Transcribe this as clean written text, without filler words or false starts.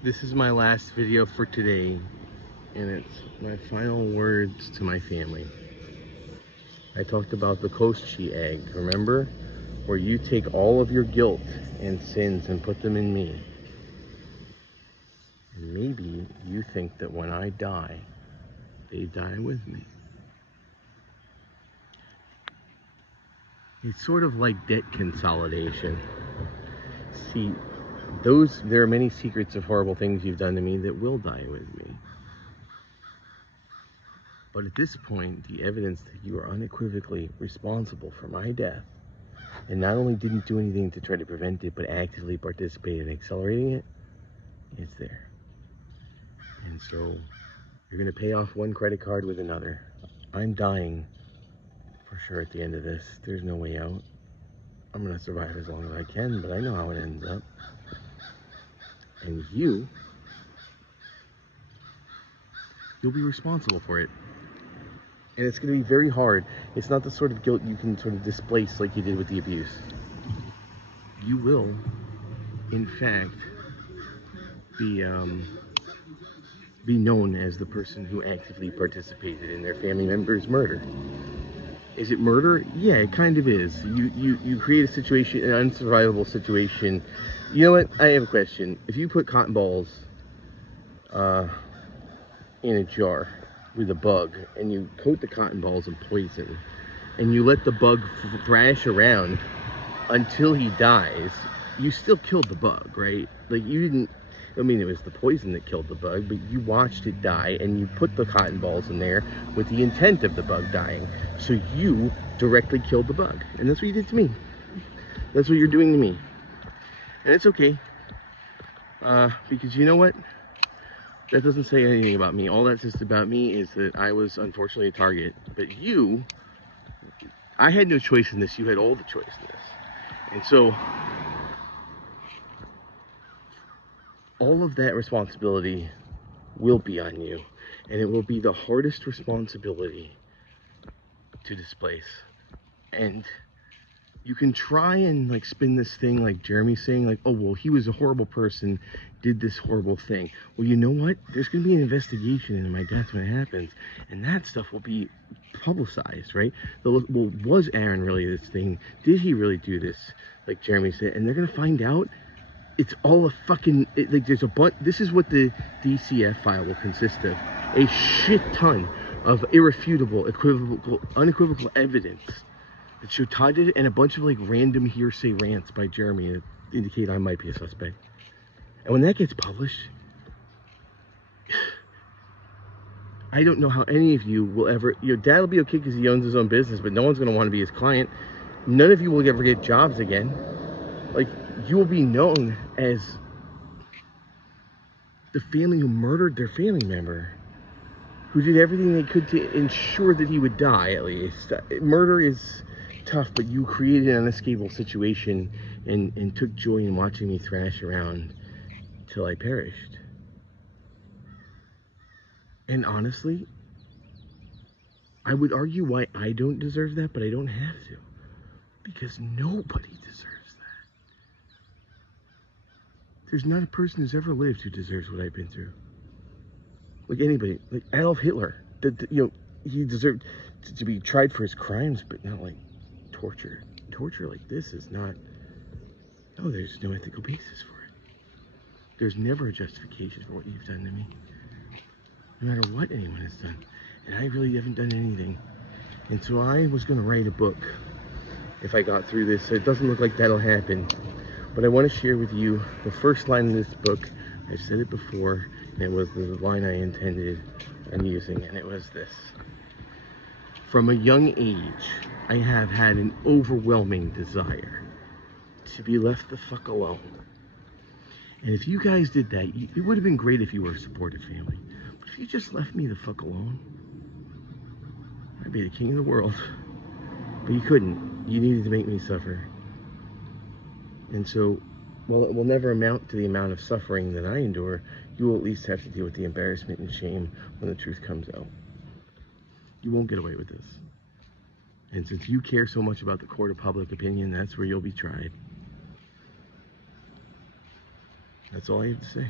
This is my last video for today, and it's my final words to my family. I talked about the Koshi egg, remember? Where you take all of your guilt and sins and put them in me. And maybe you think that when I die, they die with me. It's sort of like debt consolidation. See, there are many secrets of horrible things you've done to me that will die with me. But at this point, the evidence that you are unequivocally responsible for my death, and not only didn't do anything to try to prevent it, but actively participated in accelerating it, is there. And so, you're gonna pay off one credit card with another. I'm dying for sure at the end of this. There's no way out. I'm gonna survive as long as I can, but I know how it ends up. And you'll be responsible for it. And it's going to be very hard. It's not the sort of guilt you can sort of displace like you did with the abuse. You will, in fact, be known as the person who actively participated in their family member's murder. Is it murder? Yeah, it kind of is. You create a situation, an unsurvivable situation. You know what? I have a question. If you put cotton balls in a jar with a bug, and you coat the cotton balls in poison, and you let the bug thrash around until he dies, you still killed the bug, right? Like, you didn't, I mean, it was the poison that killed the bug, but you watched it die, and you put the cotton balls in there with the intent of the bug dying. So you directly killed the bug, and that's what you did to me. That's what you're doing to me. And it's okay, because you know what? That doesn't say anything about me. All that says about me is that I was unfortunately a target. But you, I had no choice in this. You had all the choice in this. And so, all of that responsibility will be on you. And it will be the hardest responsibility to displace. And you can try and like spin this thing like Jeremy's saying, like, oh, well, he was a horrible person, did this horrible thing. Well, you know what? There's going to be an investigation into my death when it happens, and that stuff will be publicized, right? Well, was Aaron really this thing? Did he really do this, like Jeremy said? And they're going to find out. It's all a fucking, like, there's a bunch. This is what the DCF file will consist of. A shit ton of irrefutable, unequivocal evidence that show Todd did it, and a bunch of like random hearsay rants by Jeremy that indicate I might be a suspect. And when that gets published, I don't know how any of you will ever, your dad will be okay because he owns his own business, but no one's going to want to be his client. None of you will ever get jobs again. Like, you will be known as the family who murdered their family member, who did everything they could to ensure that he would die, at least. Murder is tough, but you created an unescapable situation and took joy in watching me thrash around till I perished. And honestly, I would argue why I don't deserve that, but I don't have to, because nobody deserves that. There's not a person who's ever lived who deserves what I've been through. Like anybody, like Adolf Hitler, he deserved to be tried for his crimes, but not like torture. Torture like this is not, no, there's no ethical basis for it. There's never a justification for what you've done to me, no matter what anyone has done. And I really haven't done anything. And so I was going to write a book if I got through this. So it doesn't look like that'll happen. But I want to share with you the first line of this book. I've said it before, and it was the line I intended on using, and it was this. From a young age, I have had an overwhelming desire to be left the fuck alone. And if you guys did that, it would have been great if you were a supportive family. But if you just left me the fuck alone, I'd be the king of the world. But you couldn't. You needed to make me suffer. And so, while it will never amount to the amount of suffering that I endure, you will at least have to deal with the embarrassment and shame when the truth comes out. You won't get away with this. And since you care so much about the court of public opinion, that's where you'll be tried. That's all I have to say.